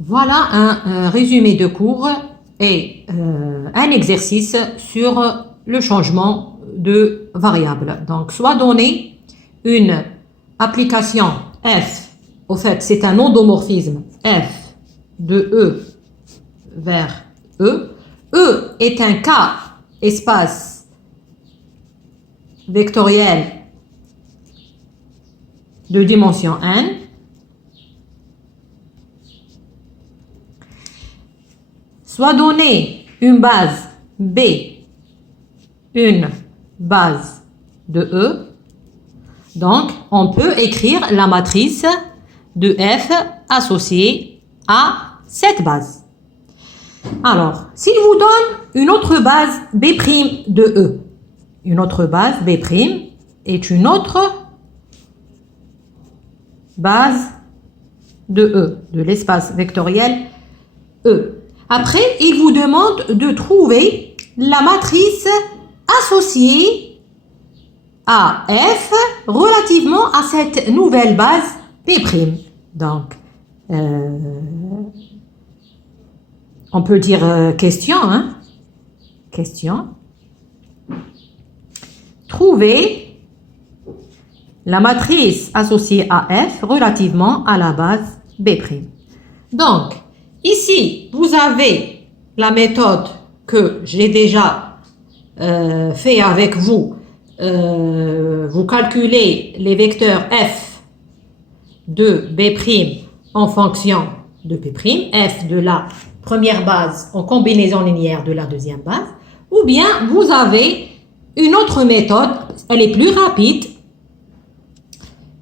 Voilà un résumé de cours et un exercice sur le changement de variable. Donc, soit donné une application f, au fait c'est un endomorphisme f de E vers E. E est un K espace vectoriel de dimension n. Soit donné une base B, une base de E. Donc, on peut écrire la matrice de F associée à cette base. Alors, s'il vous donne une autre base B' de E, une autre base B' est une autre base de E, de l'espace vectoriel E. Après, il vous demande de trouver la matrice associée à F relativement à cette nouvelle base P'. Donc, on peut dire question, hein? Question. Trouver la matrice associée à F relativement à la base B'. Donc, ici, vous avez la méthode que j'ai déjà fait avec vous. Vous calculez les vecteurs f de B' en fonction de P', f de la première base en combinaison linéaire de la deuxième base, ou bien vous avez une autre méthode, elle est plus rapide,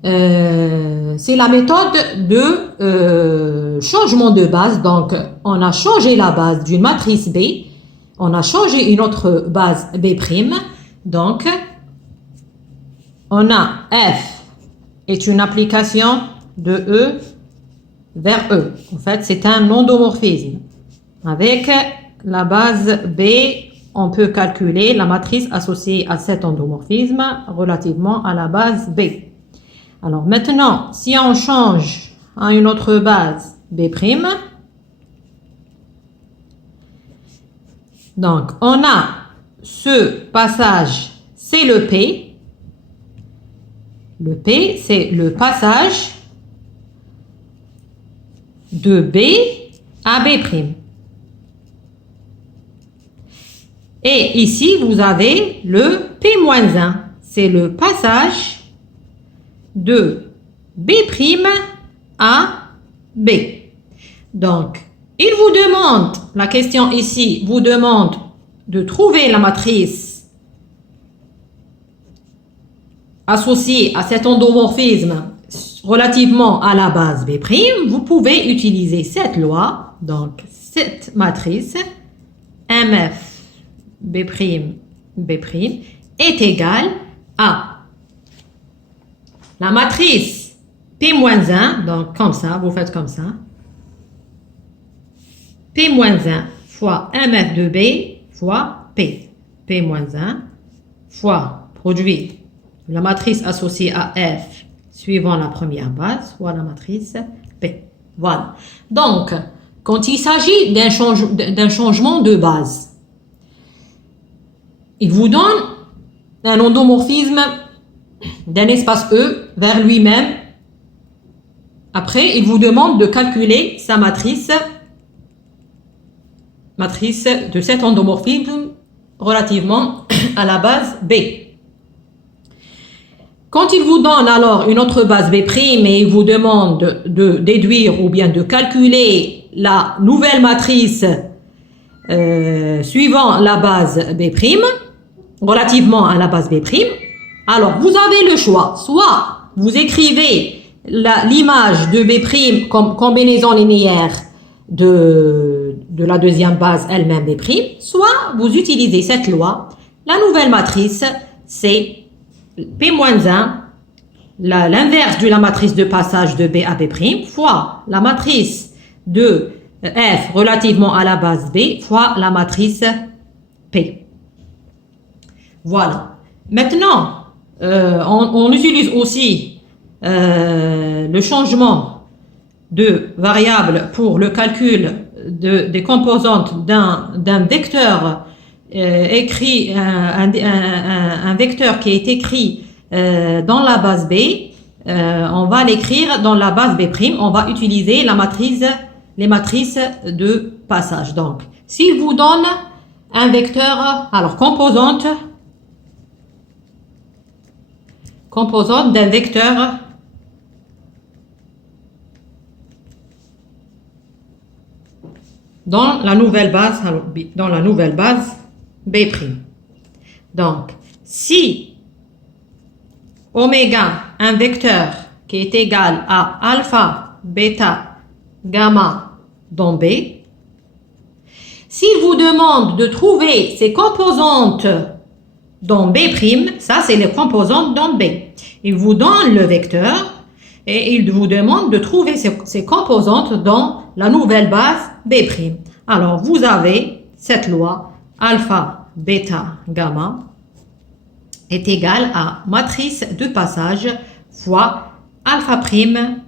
c'est la méthode de changement de base. Donc, on a changé la base d'une matrice B, on a changé une autre base B', donc on a F est une application de E vers E. En fait, c'est un endomorphisme. Avec la base B, on peut calculer la matrice associée à cet endomorphisme relativement à la base B. Alors maintenant, si on change à une autre base B', donc on a ce passage, c'est le P. Le P, c'est le passage de B à B'. Et ici, vous avez le P-1. C'est le passage de B' à B. Donc, il vous demande, la question ici vous demande de trouver la matrice associée à cet endomorphisme relativement à la base B'. Vous pouvez utiliser cette loi, donc cette matrice MF B', B' est égale à la matrice P-1, donc comme ça, vous faites comme ça. P-1 fois MF de B fois P. P-1 fois produit la matrice associée à F suivant la première base fois la matrice P. Voilà. Donc, quand il s'agit d'un changement de base, il vous donne un endomorphisme d'un espace E vers lui-même. Après, il vous demande de calculer sa matrice de cet endomorphisme relativement à la base B. Quand il vous donne alors une autre base B' et il vous demande de déduire ou bien de calculer la nouvelle matrice suivant la base B', relativement à la base B', alors vous avez le choix. Soit vous écrivez l'image de B' comme combinaison linéaire de la deuxième base elle-même B', soit vous utilisez cette loi. La nouvelle matrice, c'est P-1, l'inverse de la matrice de passage de B à B', fois la matrice de F relativement à la base B, fois la matrice P. Voilà. Maintenant, on utilise aussi le changement de variables pour le calcul des composantes d'un vecteur écrit, un vecteur qui est écrit dans la base B, on va l'écrire dans la base B', on va utiliser les matrices de passage. Donc, s'il vous donne un vecteur, alors composante d'un vecteur dans la nouvelle base B'. Donc, si oméga, un vecteur qui est égal à alpha, bêta, gamma dans B, s'il vous demande de trouver ses composantes dans B', ça c'est les composantes dans B. Il vous donne le vecteur et il vous demande de trouver ses composantes dans la nouvelle base B'. Alors vous avez cette loi alpha, bêta, gamma est égal à matrice de passage fois alpha prime,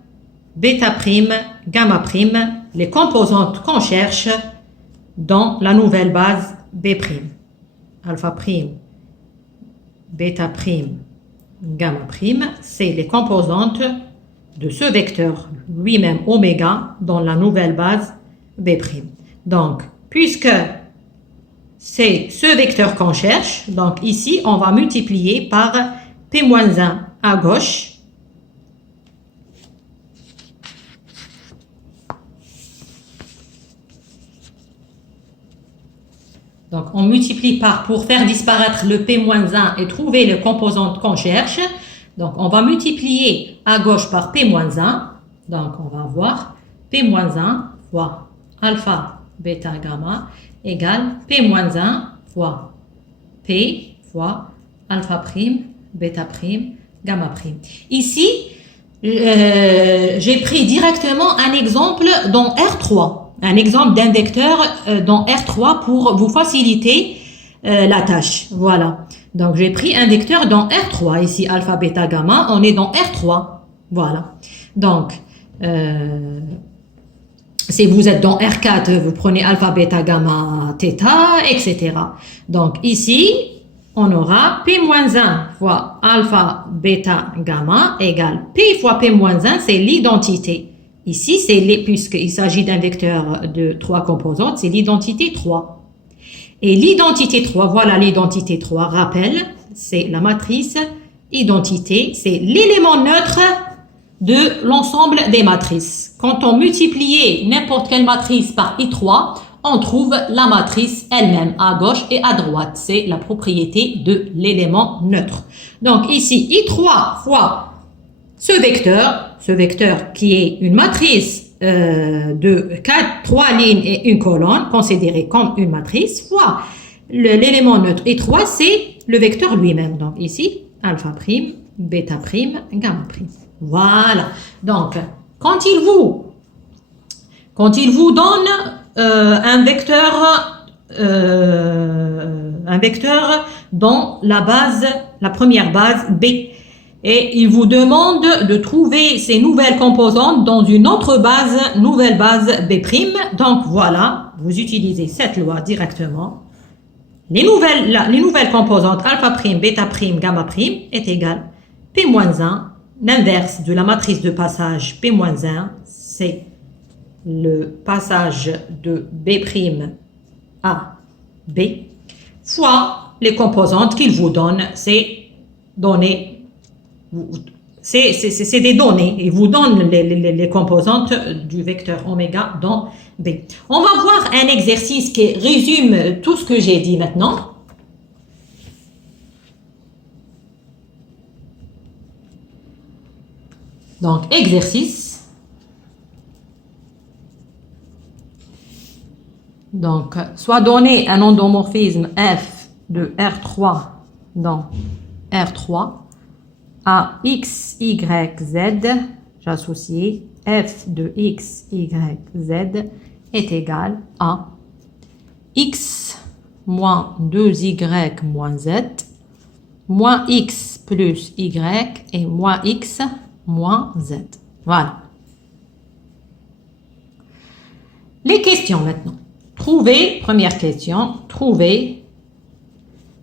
bêta prime, gamma prime, les composantes qu'on cherche dans la nouvelle base B'. Alpha prime, bêta prime, gamma prime, c'est les composantes de ce vecteur lui-même oméga dans la nouvelle base B'. Donc, puisque c'est ce vecteur qu'on cherche, donc ici, on va multiplier par P-1 à gauche. Donc, on multiplie par, pour faire disparaître le P-1 et trouver les composantes qu'on cherche. Donc, on va multiplier à gauche par P-1. Donc, on va avoir P-1 fois alpha, bêta, gamma égale P-1 fois P fois alpha prime, bêta prime, gamma prime. Ici, j'ai pris directement un exemple dans R3. Un exemple d'un vecteur dans R3 pour vous faciliter la tâche. Voilà. Donc, j'ai pris un vecteur dans R3. Ici, alpha, bêta, gamma. On est dans R3. Voilà. Donc, si vous êtes dans R4, vous prenez alpha, bêta, gamma, θ, etc. Donc, ici, on aura P-1 fois alpha, bêta, gamma égale P fois P-1, c'est l'identité. Ici, puisqu'il s'agit d'un vecteur de 3 composantes, c'est l'identité 3. Et l'identité 3, voilà l'identité 3, rappel, c'est la matrice identité, c'est l'élément neutre de l'ensemble des matrices. Quand on multiplie n'importe quelle matrice par I3, on trouve la matrice elle-même, à gauche et à droite. C'est la propriété de l'élément neutre. Donc ici, I3 fois ce vecteur qui est une matrice de 3 lignes et une colonne, considérée comme une matrice, fois l'élément neutre I3, c'est le vecteur lui-même. Donc ici, alpha prime, bêta prime, gamma prime. Voilà. Donc, quand il vous donne un vecteur dans la première base B, et il vous demande de trouver ces nouvelles composantes dans une autre nouvelle base B'. Donc voilà, vous utilisez cette loi directement. Les nouvelles composantes alpha prime, bêta prime, gamma prime est égal P-1. L'inverse de la matrice de passage P-1, c'est le passage de B' à B, fois les composantes qu'il vous donne, c'est des données. Il vous donne les composantes du vecteur oméga dans B. On va voir un exercice qui résume tout ce que j'ai dit maintenant. Donc, exercice. Donc, soit donné un endomorphisme f de R3 dans R3 à x, y, z, j'associe f de x, y, z est égal à x moins 2y moins z, moins x plus y et moins x moins z. Voilà. Les questions maintenant. Trouvez, première question, trouvez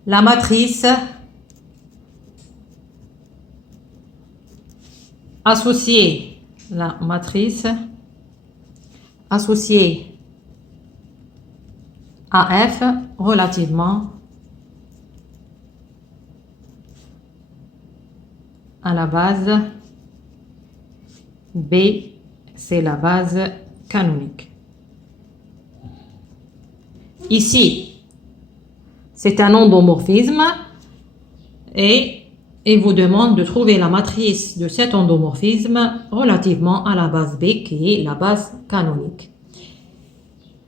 la matrice associée, la matrice associée à F relativement à la base B, c'est la base canonique. Ici, c'est un endomorphisme et il vous demande de trouver la matrice de cet endomorphisme relativement à la base B qui est la base canonique.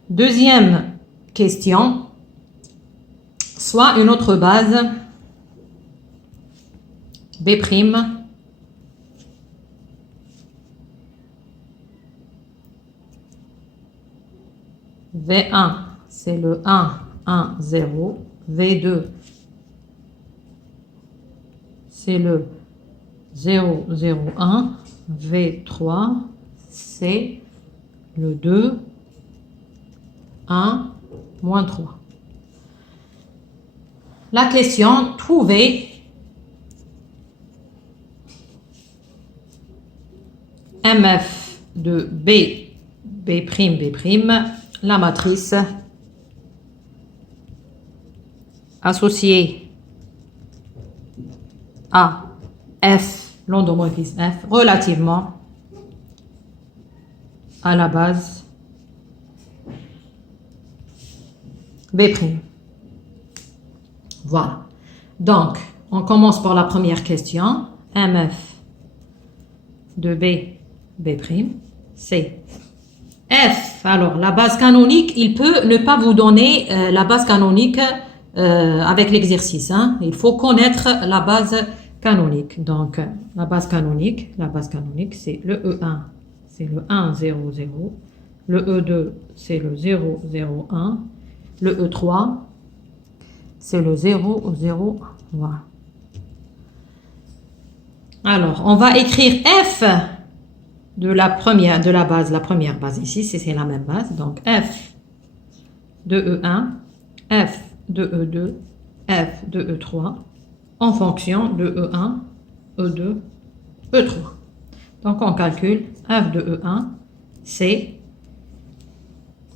Deuxième question, soit une autre base B', V1, c'est le 1, 1, 0. V2, c'est le 0, 0, 1. V3, c'est le 2, 1, moins 3. La question, trouver MF de B, B', B', la matrice associée à F, l'endomorphisme F, relativement à la base B'. Voilà. Donc, on commence par la première question. MF de B, B', c'est F. Alors, la base canonique, il peut ne pas vous donner la base canonique avec l'exercice. Hein. Il faut connaître la base canonique. Donc, la base canonique, c'est le E1, c'est le 1, 0, 0. Le E2, c'est le 0, 0, 1. Le E3, c'est le 0, 0, 1. Voilà. Alors, on va écrire F de la première base ici, c'est la même base. Donc, F de E1, F de E2, F de E3, en fonction de E1, E2, E3. Donc, on calcule F de E1, c'est,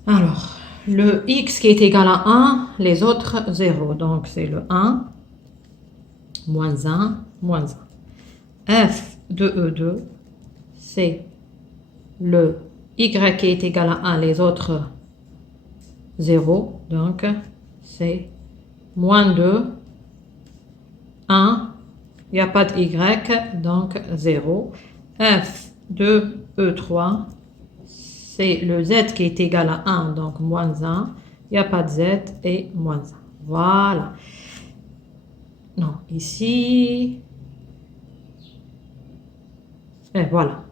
alors, le X qui est égal à 1, les autres 0. Donc, c'est le 1, moins 1, moins 1. F de E2, c'est le Y qui est égal à 1, les autres 0. Donc, c'est moins 2, 1, il n'y a pas de Y, donc 0. F de E3, c'est le Z qui est égal à 1, donc moins 1. Il n'y a pas de Z et moins 1. Voilà. Non, ici. Et voilà.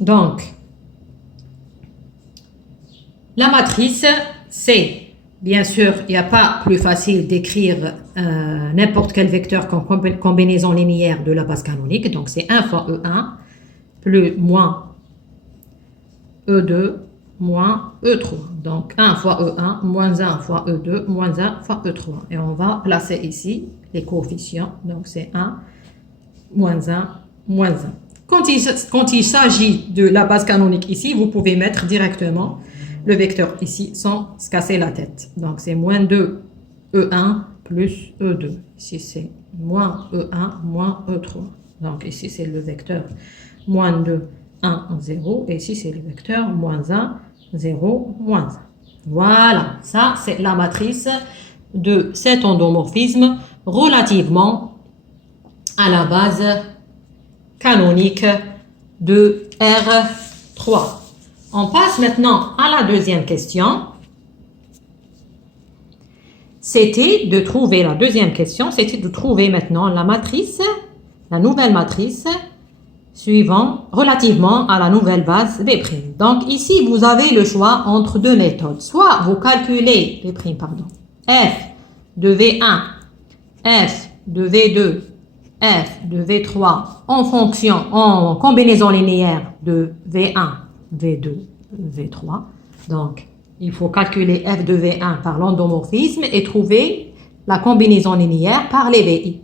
Donc, la matrice, c'est, bien sûr, il n'y a pas plus facile d'écrire n'importe quel vecteur qu'en combinaison linéaire de la base canonique. Donc, c'est 1 fois E1 plus moins E2 moins E3. Donc, 1 fois E1 moins 1 fois E2 moins 1 fois E3. Et on va placer ici les coefficients. Donc, c'est 1 moins 1 moins 1. Quand il s'agit de la base canonique ici, vous pouvez mettre directement le vecteur ici sans se casser la tête. Donc, c'est moins 2 E1 plus E2. Ici, c'est moins E1 moins E3. Donc, ici, c'est le vecteur moins 2, 1, 0. Et ici, c'est le vecteur moins 1, 0, moins 1. Voilà, ça, c'est la matrice de cet endomorphisme relativement à la base canonique de R3. On passe maintenant à la deuxième question. C'était de trouver, la deuxième question, c'était de trouver maintenant la matrice, la nouvelle matrice, suivant relativement à la nouvelle base B'. Donc ici, vous avez le choix entre deux méthodes. Soit vous calculez F de V1, F de V2, f de V3 en combinaison linéaire de V1, V2, V3. Donc, il faut calculer f de V1 par l'endomorphisme et trouver la combinaison linéaire par les VI.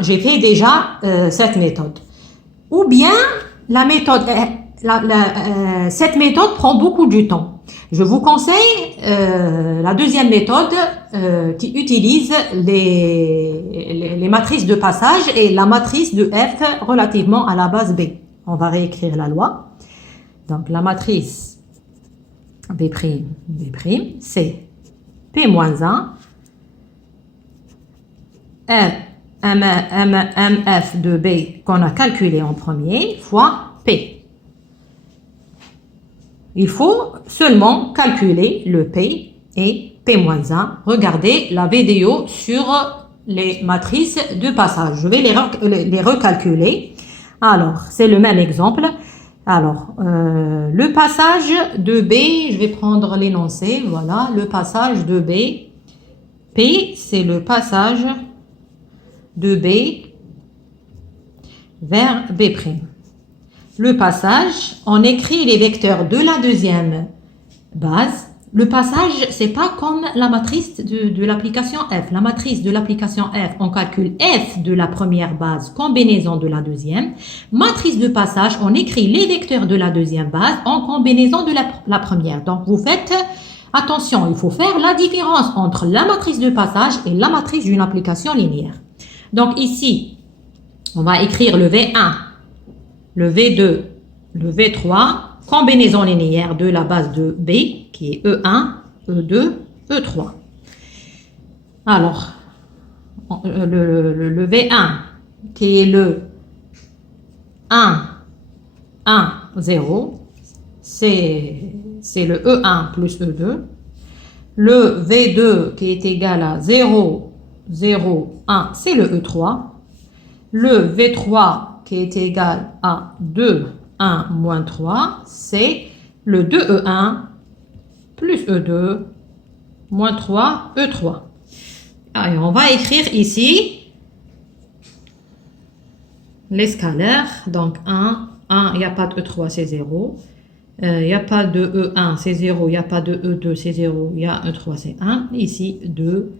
J'ai fait déjà cette méthode. Ou bien, cette méthode prend beaucoup de temps. Je vous conseille la deuxième méthode qui utilise les matrices de passage et la matrice de f relativement à la base B. On va réécrire la loi. Donc, la matrice B', c'est P-1 MF de B qu'on a calculé en premier fois P. Il faut seulement calculer le P et P-1. Regardez la vidéo sur les matrices de passage. Je vais les recalculer. Alors, c'est le même exemple. Alors, le passage de B, je vais prendre l'énoncé. Voilà, le passage de B. P, c'est le passage de B vers B'. Le passage, on écrit les vecteurs de la deuxième base. Le passage, c'est pas comme la matrice de l'application F. La matrice de l'application F, on calcule F de la première base, combinaison de la deuxième. Matrice de passage, on écrit les vecteurs de la deuxième base en combinaison de la première. Donc, vous faites attention, il faut faire la différence entre la matrice de passage et la matrice d'une application linéaire. Donc, ici, on va écrire le V1, le V2, le V3, combinaison linéaire de la base de B, qui est E1, E2, E3. Alors, le V1, qui est le 1, 1, 0, c'est le E1 plus E2. Le V2, qui est égal à 0, 0, 1, c'est le E3. Le V3, qui est égal à 2, 1, moins 3, c'est le 2E1 plus E2 moins 3, E3. Allez, on va écrire ici les scalaires. Donc 1, il n'y a pas de E3, c'est 0. Il n'y a pas de E1, c'est 0. Il n'y a pas de E2, c'est 0. Il y a E3, c'est 1. Ici, 2,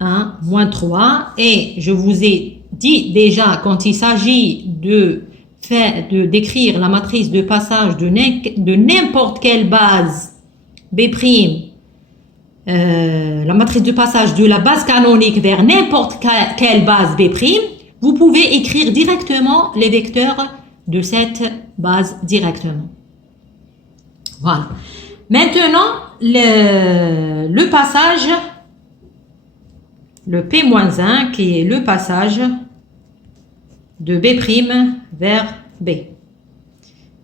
1, moins 3. Et je vous ai dit déjà, quand il s'agit d'écrire la matrice de passage de n'importe quelle base B', la matrice de passage de la base canonique vers n'importe quelle base B', vous pouvez écrire directement les vecteurs de cette base directement. Voilà. Maintenant, le passage, le P-1, qui est le passage de B' vers B.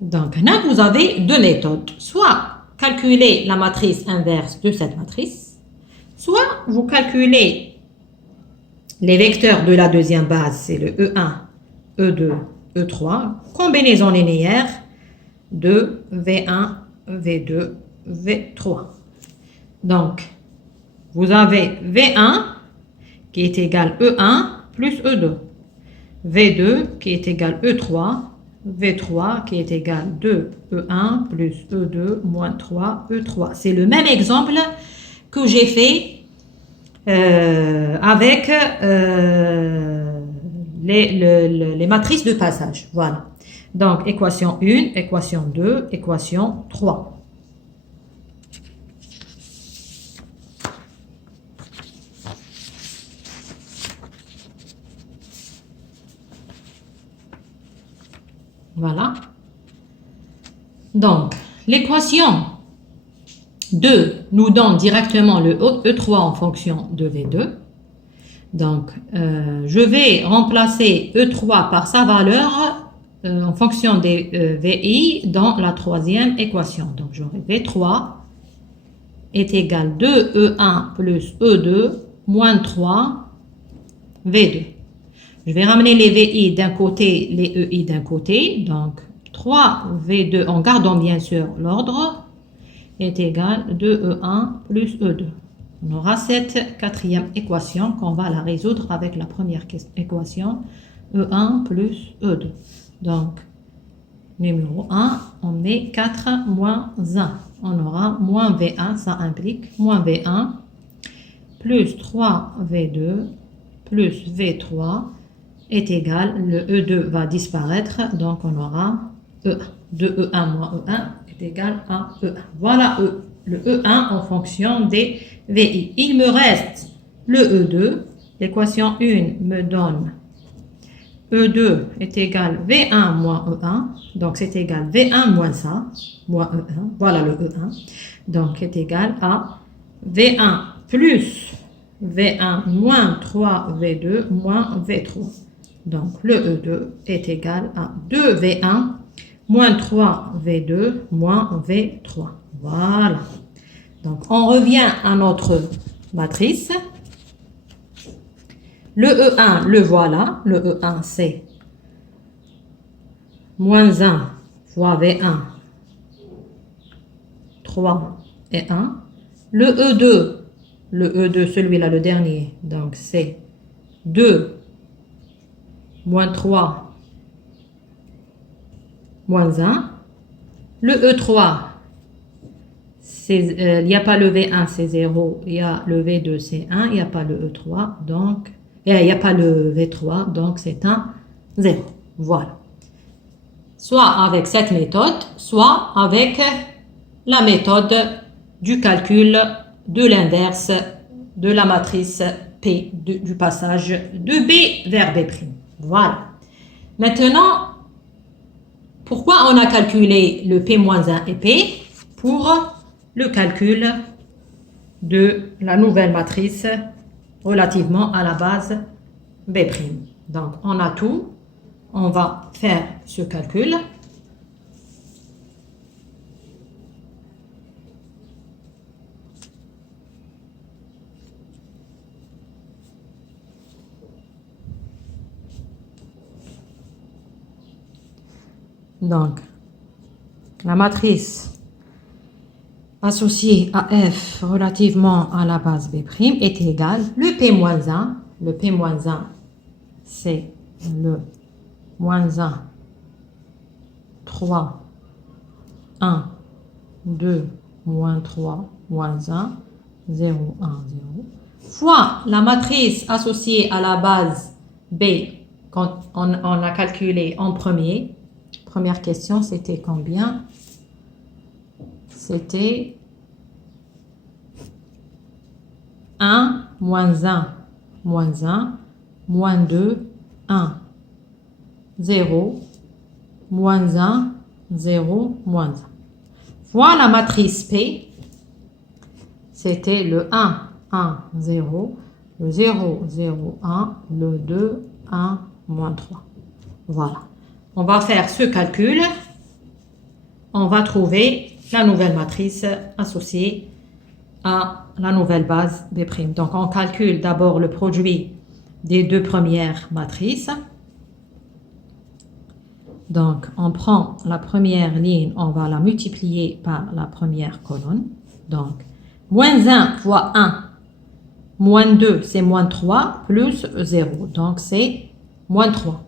Donc, là, vous avez deux méthodes. Soit calculer la matrice inverse de cette matrice, soit vous calculez les vecteurs de la deuxième base, c'est le E1, E2, E3, combinaison linéaire de V1, V2, V3. Donc, vous avez V1 qui est égal E1 plus E2. V2 qui est égal E3, V3 qui est égal 2E1 plus E2 moins 3E3. C'est le même exemple que j'ai fait avec les matrices de passage. Voilà. Donc, équation 1, équation 2, équation 3. Voilà. Donc, l'équation 2 nous donne directement le E3 en fonction de V2. Donc, je vais remplacer E3 par sa valeur en fonction des VI dans la troisième équation. Donc, j'aurai V3 est égal 2E1 plus E2 moins 3 V2. Je vais ramener les VI d'un côté, les EI d'un côté. Donc, 3V2, en gardant bien sûr l'ordre, est égal à 2E1 plus E2. On aura cette quatrième équation qu'on va la résoudre avec la première équation E1 plus E2. Donc, numéro 1, on met 4 moins 1. On aura moins V1, ça implique moins V1 plus 3V2 plus V3 est égal, le E2 va disparaître, donc on aura E1. 2E1 moins E1 est égal à E1. Voilà le E1 en fonction des VI. Il me reste le E2. L'équation 1 me donne E2 est égal V1 moins E1. Donc c'est égal V1 moins ça, moins E1. Voilà le E1. Donc est égal à V1 plus V1 moins 3V2 moins V3. Donc le E2 est égal à 2V1 moins 3V2 moins V3. Voilà. Donc on revient à notre matrice. Le E1, le voilà. Le E1, c'est moins 1 fois V1, 3 et 1. Le E2, celui-là, le dernier, donc c'est 2 moins 3 moins 1. Le E3, il n'y a pas le V1, c'est 0. Il y a le V2, c'est 1. Il n'y a pas le E3, donc il n'y a pas le V3, donc c'est un 0. Voilà. Soit avec cette méthode, soit avec la méthode du calcul de l'inverse de la matrice P, du passage de B vers B'. Voilà. Maintenant, pourquoi on a calculé le P-1 et P? Pour le calcul de la nouvelle matrice relativement à la base B'. Donc, on a tout. On va faire ce calcul. Donc, la matrice associée à F relativement à la base B' est égale le P-1. Le P-1, c'est le moins 1, 3, 1, 2, moins 3, moins 1, 0, 1, 0, fois la matrice associée à la base B quand on a calculé en premier. Première question, c'était combien? C'était 1, moins 1, moins 1, moins 2, 1, 0, moins 1, 0, moins 1. Fois la matrice P, c'était le 1, 1, 0, le 0, 0, 1, le 2, 1, moins 3. Voilà. On va faire ce calcul. On va trouver la nouvelle matrice associée à la nouvelle base B'. Donc, on calcule d'abord le produit des deux premières matrices. Donc, on prend la première ligne, on va la multiplier par la première colonne. Donc, moins 1 fois 1, moins 2, c'est moins 3, plus 0. Donc, c'est moins 3.